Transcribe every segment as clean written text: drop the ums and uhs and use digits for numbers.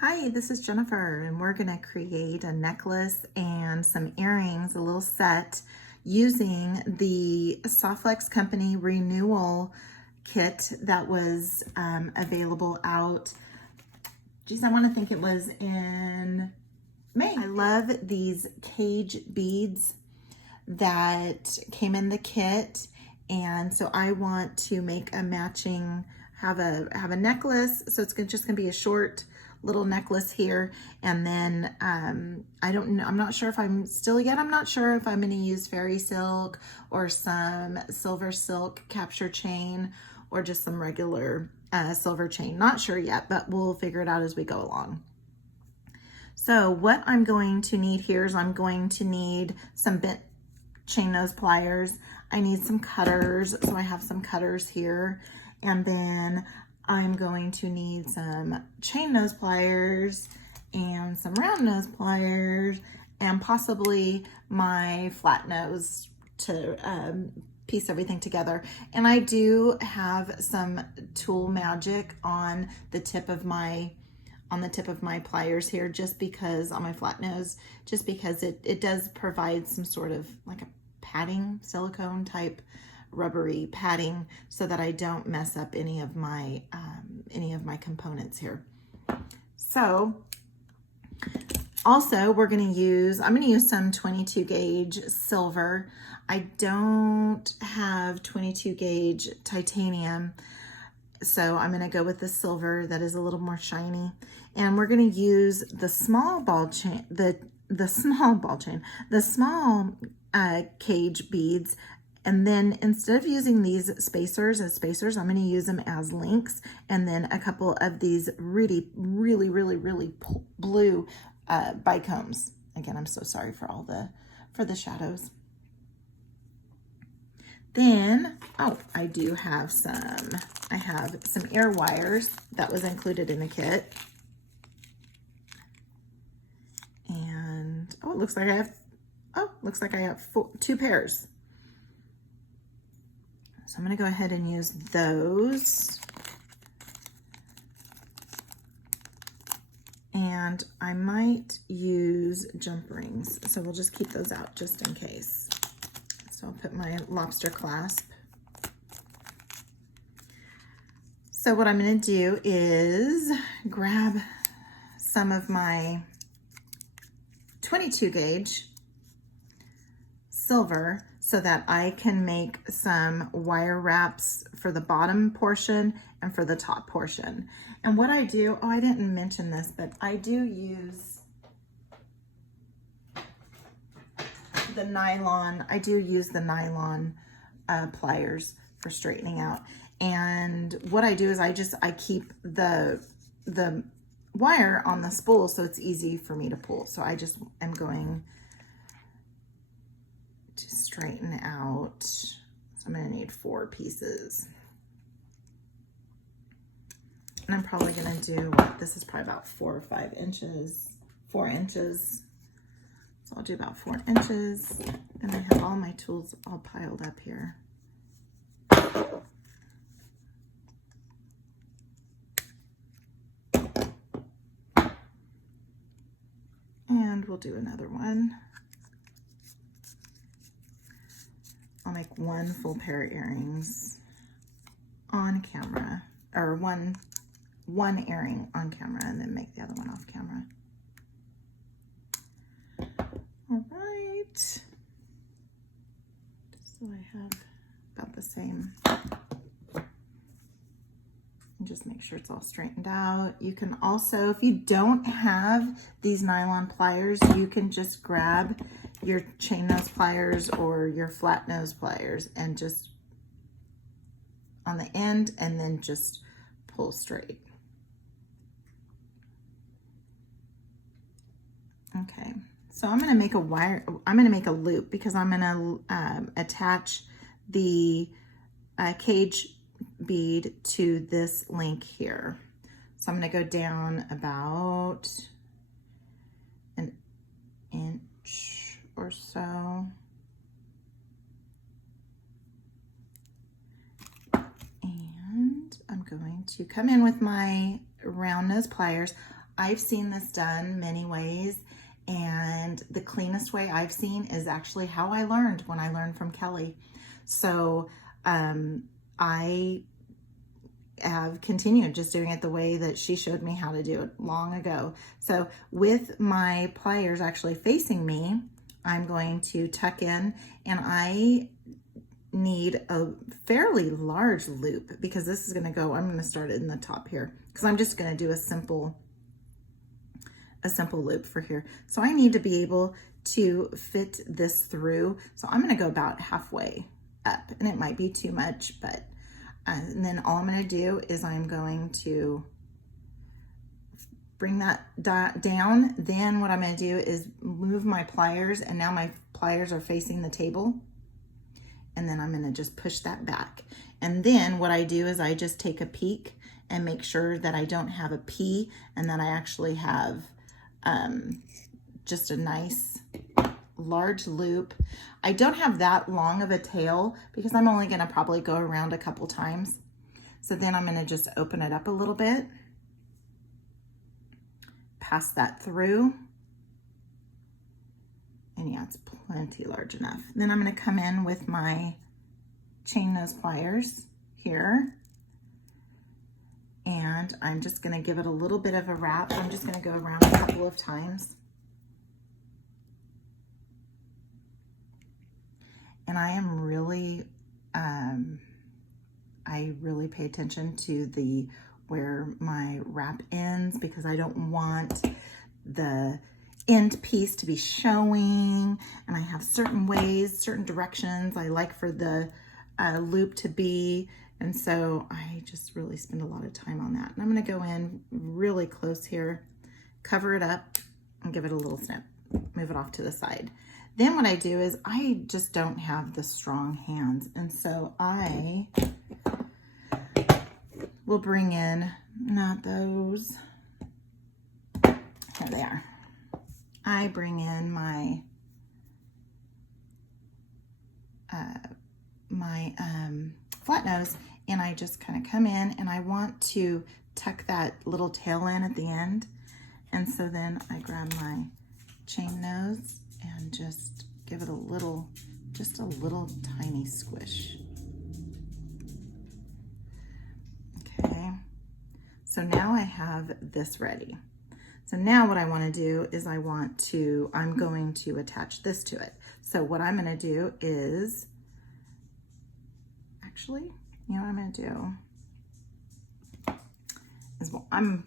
Hi, this is Jennifer, and we're going to create a necklace and some earrings, a little set, using the Softlex Company Renewal Kit that was available out. Geez, I want to think it was in May. I love these cage beads that came in the kit, and so I want to make a matching, have a necklace. So it's just gonna be a short little necklace here, and then I don't know, I'm not sure if I'm not sure if I'm going to use fairy silk or some silver silk capture chain or just some regular silver chain. Not sure yet, but we'll figure it out as we go along. So what I'm going to need here is I'm going to need some bent chain nose pliers. I need some cutters, so I have some cutters here. And then I'm going to need some chain nose pliers and some round nose pliers and possibly my flat nose to piece everything together. And I do have some tool magic on the tip of my pliers here, just because on my flat nose, just because it does provide some sort of like a padding, silicone type rubbery padding, so that I don't mess up any of my components here. So also I'm going to use some 22 gauge silver. I don't have 22 gauge titanium, so I'm going to go with the silver that is a little more shiny. And we're going to use the small ball chain, the small cage beads. And then instead of using these spacers as spacers, I'm going to use them as links. And then a couple of these really blue bicombs. Again, I'm so sorry for for the shadows. Then, I have some air wires that was included in the kit. And, it looks like I have 2 pairs. So I'm going to go ahead and use those. And I might use jump rings, so we'll just keep those out just in case. So I'll put my lobster clasp. So what I'm going to do is grab some of my 22 gauge silver so that I can make some wire wraps for the bottom portion and for the top portion. And what I do, I didn't mention this, but I do use the nylon. Pliers for straightening out. And what I do is I keep the wire on the spool so it's easy for me to pull. So I just am going to straighten out. So I'm going to need 4 pieces. And I'm probably going to do, this is probably about 4 or 5 inches, 4 inches. So I'll do about 4 inches. And I have all my tools all piled up here. And we'll do another one. I'll make 1 full pair of earrings on camera, or one earring on camera, and then make the other one off camera. All right. Just so I have about the same. And just make sure it's all straightened out. You can also, if you don't have these nylon pliers, you can just grab your chain nose pliers or your flat nose pliers and just on the end, and then just pull straight. Okay, so I'm going to make a loop because I'm going to attach the cage bead to this link here. So I'm going to go down about an inch or so. And I'm going to come in with my round nose pliers. I've seen this done many ways, and the cleanest way I've seen is actually how I learned when I learned from Kelly. So I have continued just doing it the way that she showed me how to do it long ago. So with my pliers actually facing me, I'm going to tuck in, and I need a fairly large loop because this is going to go, I'm going to start it in the top here because I'm just going to do a simple loop for here. So I need to be able to fit this through. So I'm going to go about halfway up, and it might be too much, but and then all I'm going to do is I'm going to bring that down. Then what I'm going to do is move my pliers, and now my pliers are facing the table. And then I'm going to just push that back. And then what I do is I just take a peek and make sure that I don't have a P, and that I actually have just a nice large loop. I don't have that long of a tail because I'm only going to probably go around a couple times. So then I'm going to just open it up a little bit, pass that through, and yeah, it's plenty large enough. Then I'm going to come in with my chain nose pliers here, and I'm just going to give it a little bit of a wrap. I'm just going to go around a couple of times. And I am really, I really pay attention to where my wrap ends, because I don't want the end piece to be showing. And I have certain ways, certain directions I like for the loop to be. And so I just really spend a lot of time on that. And I'm going to go in really close here, cover it up, and give it a little snip, move it off to the side. Then what I do is I just don't have the strong hands. And so I will bring in, not those, here they are. I bring in my, flat nose, and I just kind of come in, and I want to tuck that little tail in at the end. And so then I grab my chain nose and just give it a little, just a little tiny squish. Okay, so now I have this ready. So now what I want to do is I'm going to attach this to it. So what I'm going to do is, actually, you know what I'm going to do?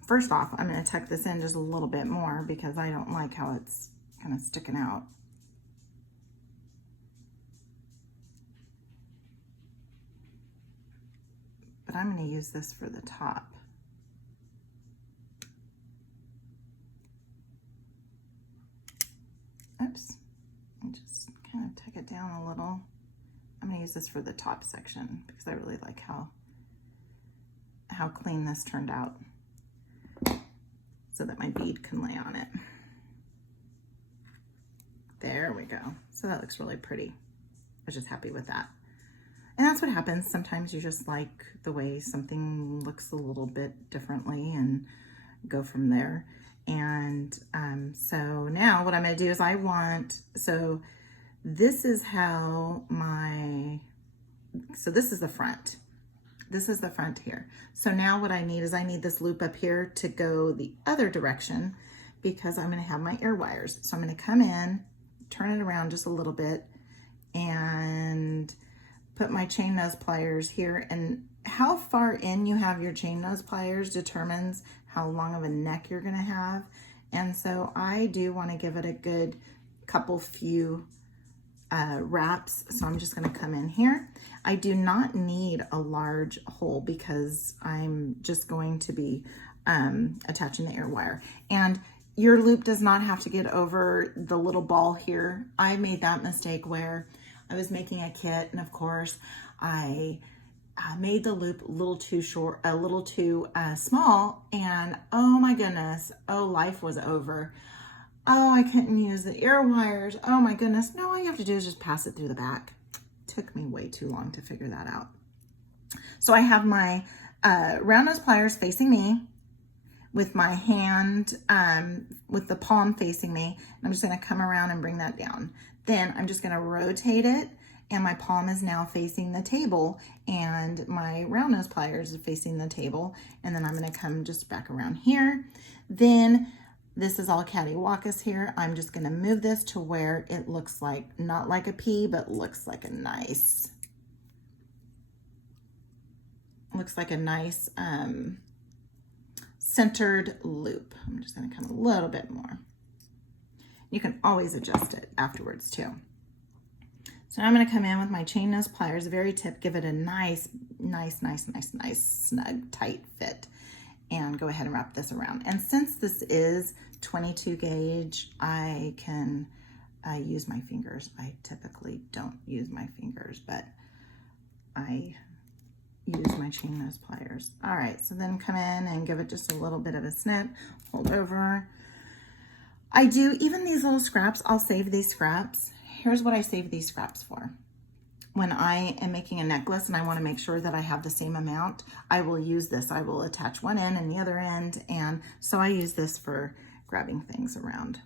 First off, I'm going to tuck this in just a little bit more because I don't like how it's kind of sticking out. But I'm going to use this for the top. Oops, I just kind of tuck it down a little. I'm going to use this for the top section because I really like how clean this turned out, so that my bead can lay on it. There we go. So that looks really pretty. I was just happy with that. And that's what happens. Sometimes you just like the way something looks a little bit differently and go from there. And so now what I'm going to do is so this is how so this is the front. This is the front here. So now what I need is this loop up here to go the other direction, because I'm going to have my ear wires. So I'm going to come in, turn it around just a little bit, and put my chain nose pliers here. And how far in you have your chain nose pliers determines how long of a neck you're going to have. And so I do want to give it a good few wraps. So I'm just going to come in here. I do not need a large hole because I'm just going to be attaching the ear wire. And your loop does not have to get over the little ball here. I made that mistake where I was making a kit, and of course I made the loop a little too short, a little too small, and oh my goodness, life was over. I couldn't use the ear wires. Oh my goodness. No, all you have to do is just pass it through the back. Took me way too long to figure that out. So I have my round nose pliers facing me with my hand, with the palm facing me. I'm just gonna come around and bring that down. Then I'm just gonna rotate it, and my palm is now facing the table, and my round nose pliers are facing the table. And then I'm gonna come just back around here. Then this is all cattywampus here. I'm just gonna move this to where it looks like, not like a P, but looks like a nice, centered loop. I'm just gonna come a little bit more. You can always adjust it afterwards too. So now I'm gonna come in with my chain nose pliers, very tip, give it a nice, snug, tight fit, and go ahead and wrap this around. And since this is 22 gauge, I can use my fingers. I typically don't use my fingers, but I use my chain nose pliers. All right, so then come in and give it just a little bit of a snip, hold over. I do, even these little scraps, I'll save these scraps. Here's what I save these scraps for. When I am making a necklace and I want to make sure that I have the same amount, I will use this. I will attach one end and the other end, and so I use this for grabbing things around.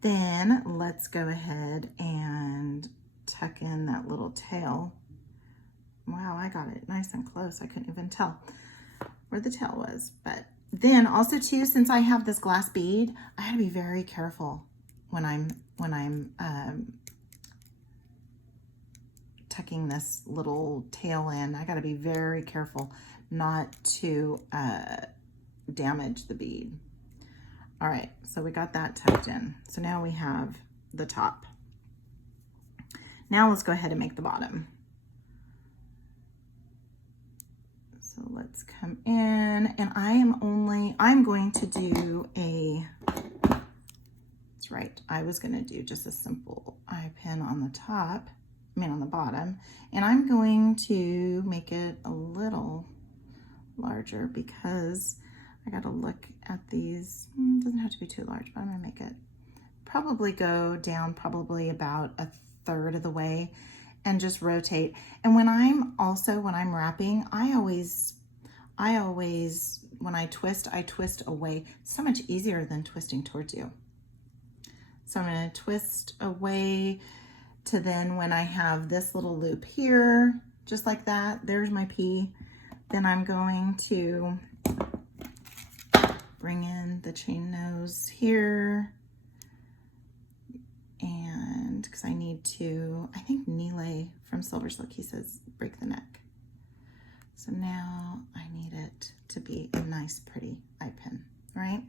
Then let's go ahead and tuck in that little tail. Wow, I got it nice and close. I couldn't even tell where the tail was. But then also too, since I have this glass bead, I had to be very careful when I'm tucking this little tail in. I got to be very careful not to damage the bead. All right, so we got that tucked in. So now we have the top. Now let's go ahead and make the bottom. So let's come in, and I'm going to do that's right, I was gonna do just a simple eye pin on the top, on the bottom, and I'm going to make it a little larger because I gotta look at these. It doesn't have to be too large, but I'm gonna make it probably go down probably about a third of the way, and just rotate. And when I'm wrapping, I always, when I twist away. It's so much easier than twisting towards you. So I'm gonna twist away to then when I have this little loop here, just like that, there's my P. Then I'm going to bring in the chain nose here. And because I need to, I think Nile from Silver Silk, he says, break the neck. So now I need it to be a nice, pretty eye pin, right?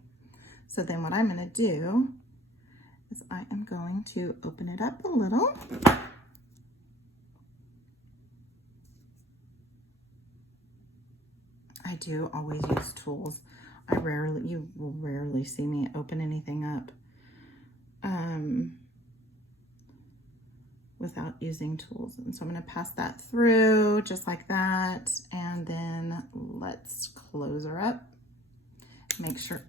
So then what I'm going to do is I am going to open it up a little. I do always use tools. You will rarely see me open anything up without using tools. And so I'm going to pass that through just like that. And then let's close her up. Make sure,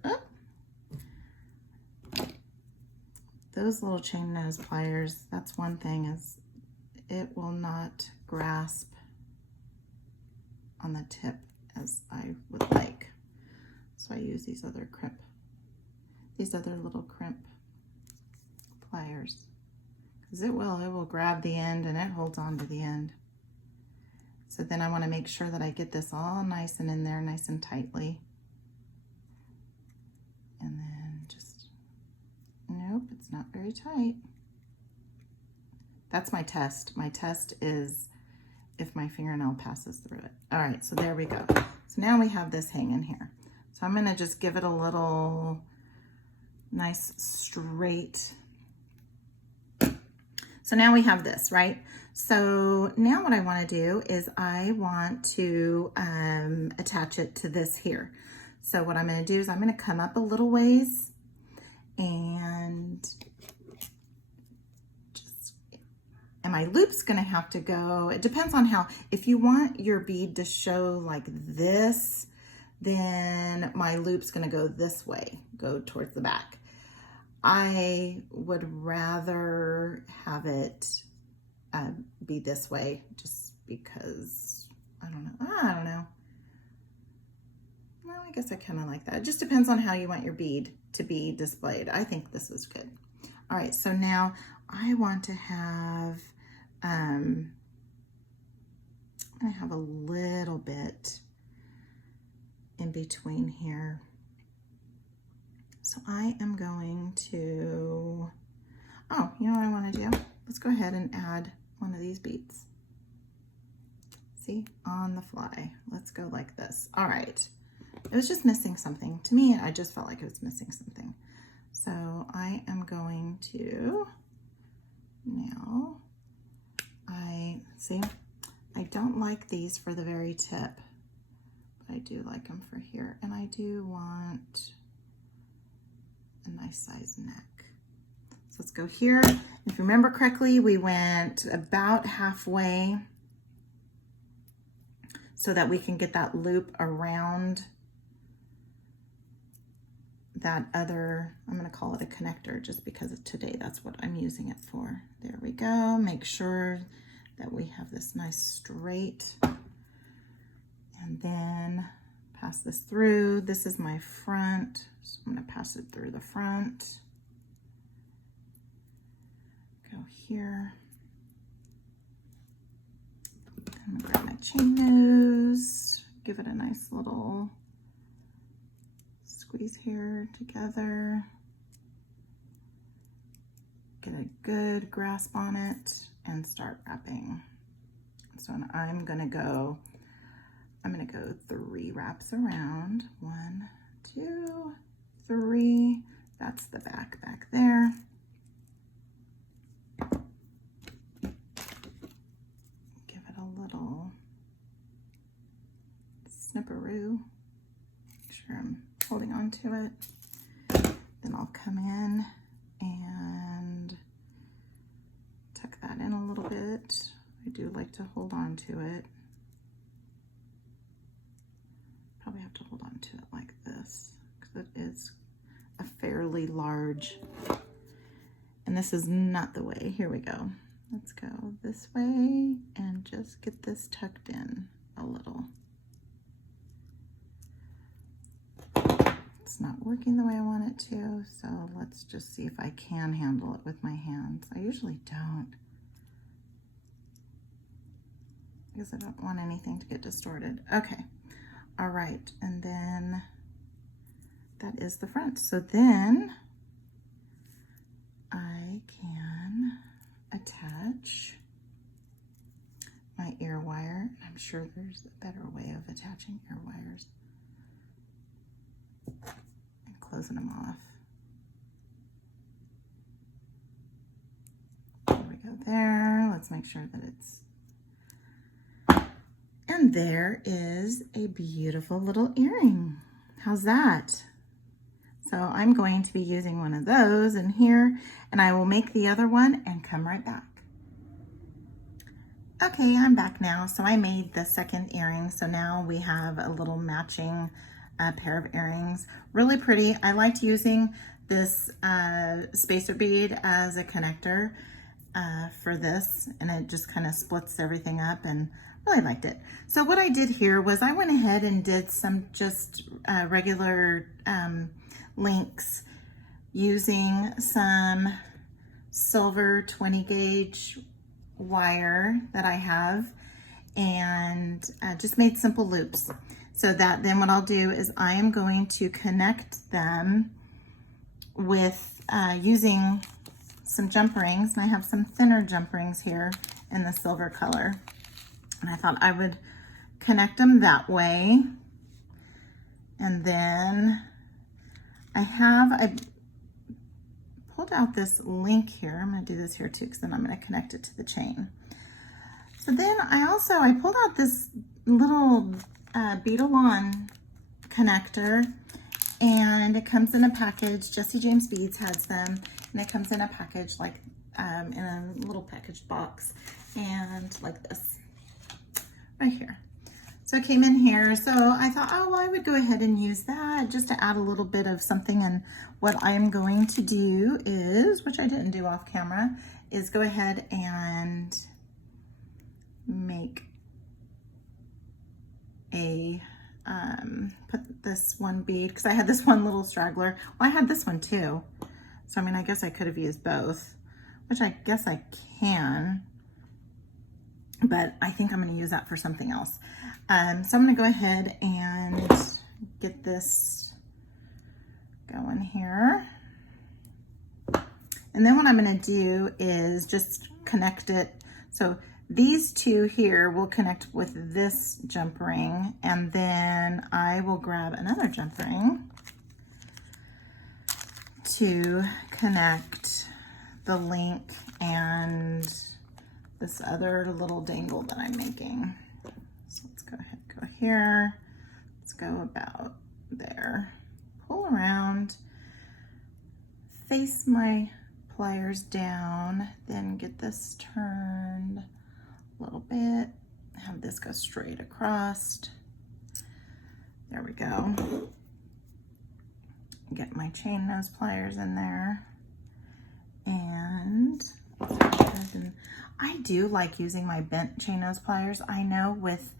those little chain nose pliers, that's one thing, is it will not grasp on the tip as I would like. So I use these other little crimp pliers, because it will grab the end and it holds on to the end. So then I want to make sure that I get this all nice and in there, nice and tightly. And then just, nope, it's not very tight. That's my test. My test is if my fingernail passes through it. All right, so there we go. So now we have this hanging here. So I'm gonna just give it a little nice straight. So now we have this, right? So now what I wanna do is I want to attach it to this here. So what I'm gonna do is I'm gonna come up a little ways and my loop's gonna have to go, it depends on how, if you want your bead to show like this, then my loop's gonna go this way, go towards the back. I would rather have it be this way, just because, I don't know. Well, I guess I kind of like that. It just depends on how you want your bead to be displayed. I think this is good. All right, so now I want to have, I have a little bit in between here. So I am going to, oh, you know what I want to do? Let's go ahead and add one of these beads. See, on the fly. Let's go like this. All right. It was just missing something. To me, I just felt like it was missing something. So I am going to, now, I don't like these for the very tip, but I do like them for here. And I do want a nice size neck. So let's go here. If you remember correctly, we went about halfway so that we can get that loop around that other, I'm gonna call it a connector just because today that's what I'm using it for. There we go. Make sure that we have this nice straight, and then pass this through. This is my front, so I'm gonna pass it through the front. Go here. I'm gonna grab my chain nose, give it a nice little squeeze here together. Get a good grasp on it and start wrapping. So I'm gonna go 3 wraps around. 1, 2, 3. That's the back there. Give it a little snipperoo. Make sure I'm holding on to it. Then I'll come in and tuck that in a little bit. I do like to hold on to it. Probably have to hold on to it like this because it is a fairly large, and this is not the way. Here we go. Let's go this way and just get this tucked in a little. It's not working the way I want it to, so let's just see if I can handle it with my hands. I usually don't, because I don't want anything to get distorted. Okay, all right, and then that is the front. So then I can attach my ear wire. I'm sure there's a better way of attaching ear wires and closing them off. There we go there. Let's make sure that it's, and there is a beautiful little earring. How's that? So I'm going to be using one of those in here, and I will make the other one and come right back. Okay, I'm back now. So I made the second earring. So now we have a little matching pair of earrings. Really pretty. I liked using this spacer bead as a connector for this, and it just kind of splits everything up, and really liked it. So what I did here was I went ahead and did some just regular links using some silver 20 gauge wire that I have, and just made simple loops, so that then what I'll do is I am going to connect them with using some jump rings, and I have some thinner jump rings here in the silver color, and I thought I would connect them that way. And then I pulled out this link here. I'm going to do this here too, because then I'm going to connect it to the chain. So then I pulled out this little Beadalon connector, and it comes in a package. Jesse James Beads has them, and it comes in a package like in a little packaged box, and like this right here. So it came in here. So I thought, oh, well, I would go ahead and use that just to add a little bit of something. And what I am going to do is, which I didn't do off camera, is go ahead and make a put this one bead, because I had this one little straggler. Well, I had this one too. So, I mean, I guess I could have used both, which I guess I can, but I think I'm going to use that for something else. So I'm going to go ahead and get this going here. And then what I'm going to do is just connect it. So these two here will connect with this jump ring, and then I will grab another jump ring to connect the link and this other little dangle that I'm making. So let's go ahead, go here. Let's go about there. Pull around, face my pliers down, then get this turned a little bit. Have this go straight across. There we go. Get my chain nose pliers in there. And I do like using my bent chain nose pliers. I know with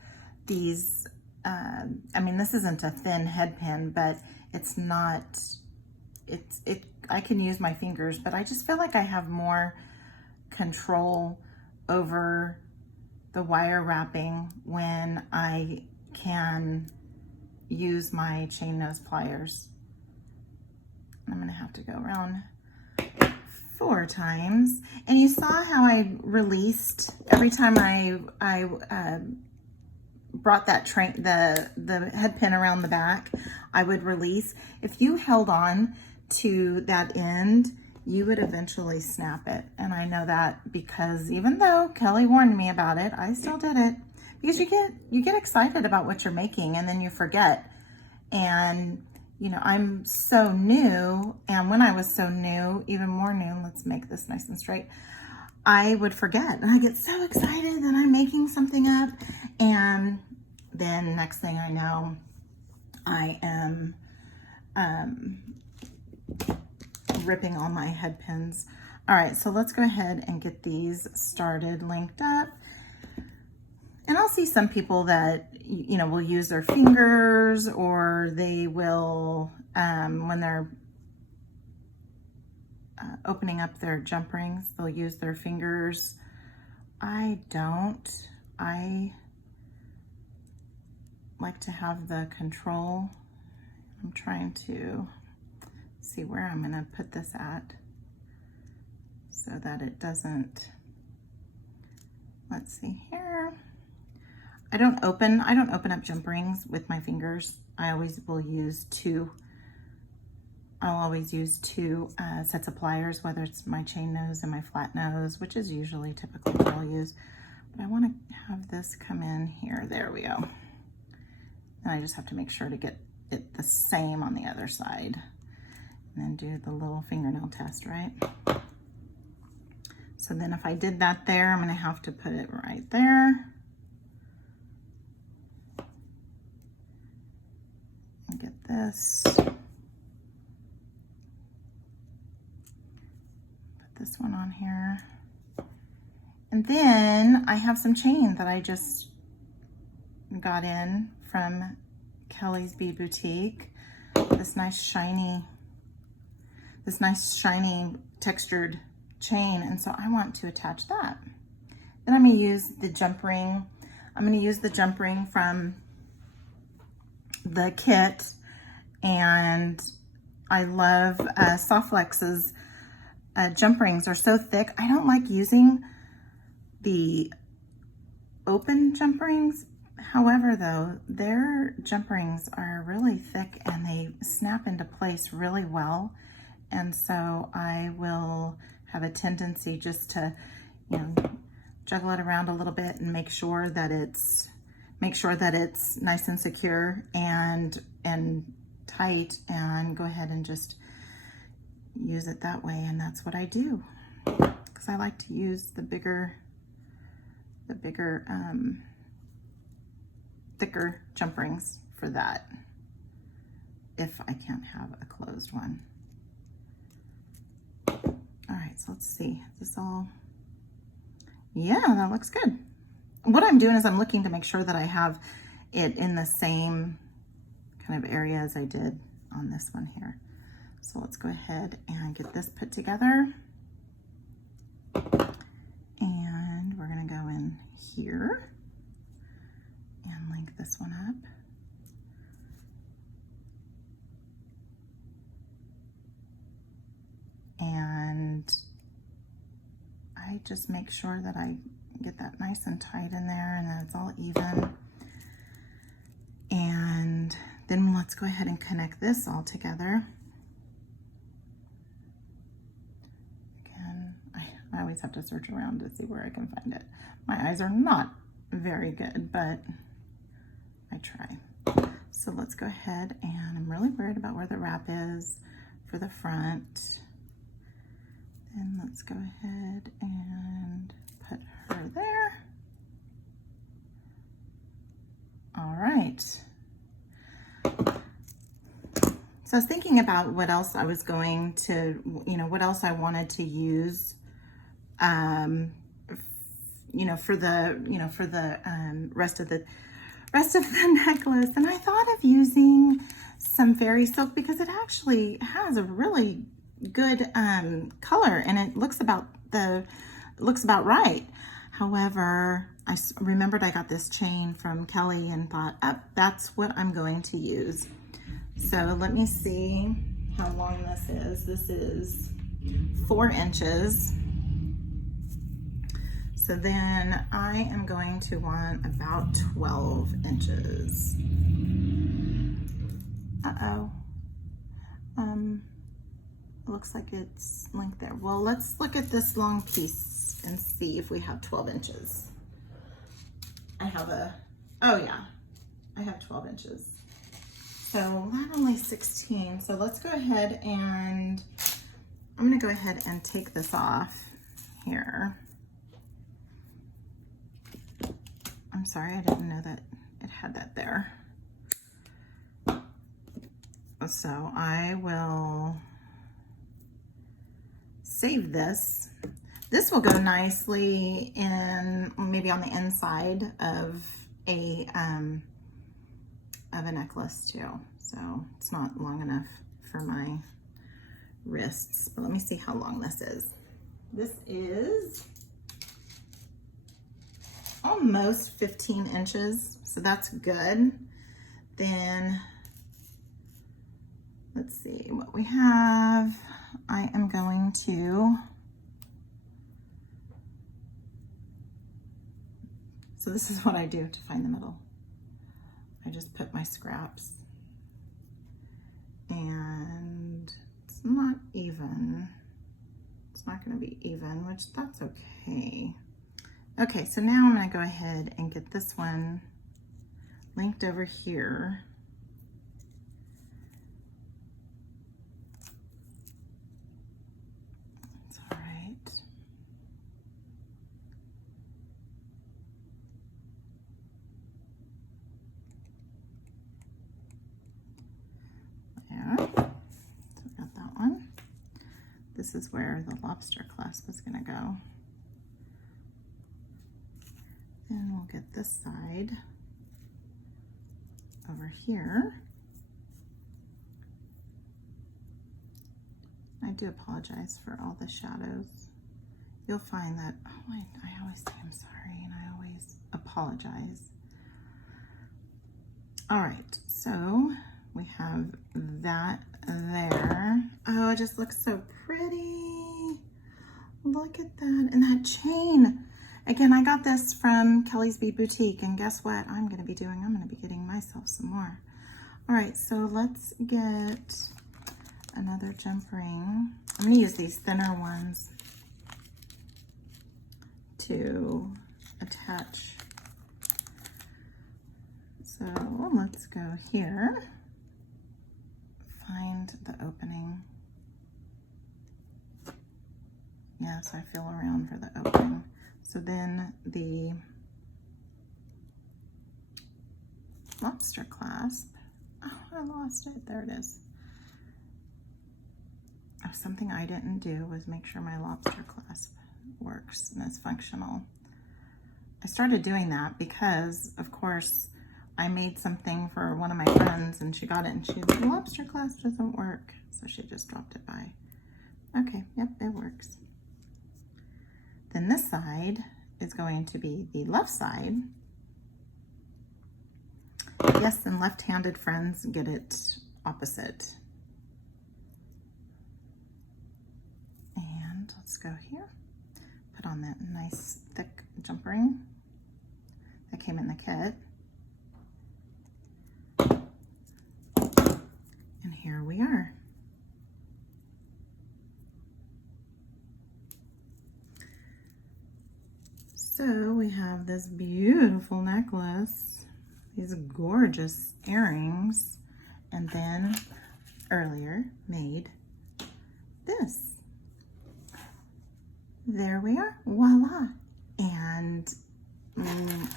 these, I mean, this isn't a thin head pin, but it's not, I can use my fingers, but I just feel like I have more control over the wire wrapping when I can use my chain nose pliers. I'm going to have to go around 4 times. And you saw how I released every time I brought that the head pin around the back, I would release. If you held on to that end, you would eventually snap it. And I know that because even though Kelly warned me about it, I still did it, because you get excited about what you're making and then you forget. And you know, I'm so new, and when I was so new, even more new, let's make this nice and straight, I would forget, and I get so excited that I'm making something up, and then next thing I know, I am ripping all my head pins. All right, so let's go ahead and get these started, linked up. And I'll see some people that, you know, will use their fingers, or they will, when they're opening up their jump rings, they'll use their fingers. I don't. I like to have the control. I'm trying to see where I'm going to put this at so that it doesn't, let's see here. I don't open up jump rings with my fingers. I always will use two. I'll always use 2 sets of pliers, whether it's my chain nose and my flat nose, which is usually typically what I'll use. But I want to have this come in here. There we go. And I just have to make sure to get it the same on the other side. And then do the little fingernail test, right? So then if I did that there, I'm going to have to put it right there. Get this, put this one on here, and then I have some chain that I just got in from Kelly's Bead Boutique. This nice shiny textured chain, and so I want to attach that. Then I'm going to use the jump ring. I'm going to use the jump ring from the kit, and I love Softflex's jump rings are so thick. I don't like using the open jump rings. However, though, their jump rings are really thick and they snap into place really well. And so I will have a tendency just to, you know, juggle it around a little bit and make sure that it's nice and secure and tight, and go ahead and just use it that way. And that's what I do, because I like to use the bigger thicker jump rings for that if I can't have a closed one. All right, so let's see, is this all, yeah, that looks good. What I'm doing is I'm looking to make sure that I have it in the same kind of area as I did on this one here. So let's go ahead and get this put together. And we're gonna go in here and link this one up. And I just make sure that I get that nice and tight in there and that it's all even. And then let's go ahead and connect this all together. Again, I always have to search around to see where I can find it. My eyes are not very good, but I try. So let's go ahead, and I'm really worried about where the wrap is for the front. And let's go ahead and put her there. All right. So I was thinking about what else I was going to, what else I wanted to use, for the rest of the necklace. And I thought of using some fairy silk because it actually has a really good color, and it looks about right. However, I remembered I got this chain from Kelly and thought, that's what I'm going to use. So let me see how long this is. This is 4 inches. So then I am going to want about 12 inches. Uh-oh. It looks like it's linked there. Well, let's look at this long piece and see if we have 12 inches. I have I have 12 inches. So that only 16. So let's go ahead and I'm gonna go ahead and take this off here. I'm sorry, I didn't know that it had that there. So I will save this. This will go nicely in, maybe on the inside of a necklace too. So it's not long enough for my wrists, but let me see how long this is. This is almost 15 inches, so that's good. Then let's see what we have. I am going to, so this is what I do to find the middle. I just put my scraps, and it's not even. It's not going to be even, which that's okay. Okay, so now I'm going to go ahead and get this one linked over here. It's all right. There. So we got that one. This is where the lobster clasp is going to go. Then we'll get this side over here. I do apologize for all the shadows. You'll find that, I always say I'm sorry and I always apologize. All right, so we have that there. Oh, it just looks so pretty. Look at that, and that chain. Again, I got this from Kelly's Bead Boutique, and guess what I'm gonna be doing? I'm gonna be getting myself some more. All right, so let's get another jump ring. I'm gonna use these thinner ones to attach. So let's go here, find the opening. Yeah, so I feel around for the opening. So then the lobster clasp, oh, I lost it, there it is. Oh, something I didn't do was make sure my lobster clasp works and is functional. I started doing that because, of course, I made something for one of my friends and she got it and she said, lobster clasp doesn't work. So she just dropped it by. Okay, yep, it works. Then this side is going to be the left side. Yes, and left-handed friends get it opposite. And let's go here. Put on that nice thick jump ring that came in the kit. And here we are. So we have this beautiful necklace, these gorgeous earrings, and then earlier made this. There we are, voila. And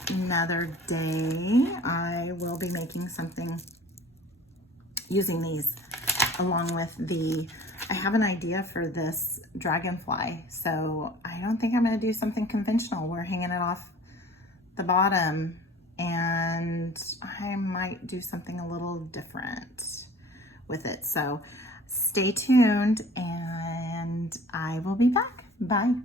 another day I will be making something using these along with I have an idea for this dragonfly, so I don't think I'm going to do something conventional. We're hanging it off the bottom, and I might do something a little different with it. So stay tuned and I will be back. Bye.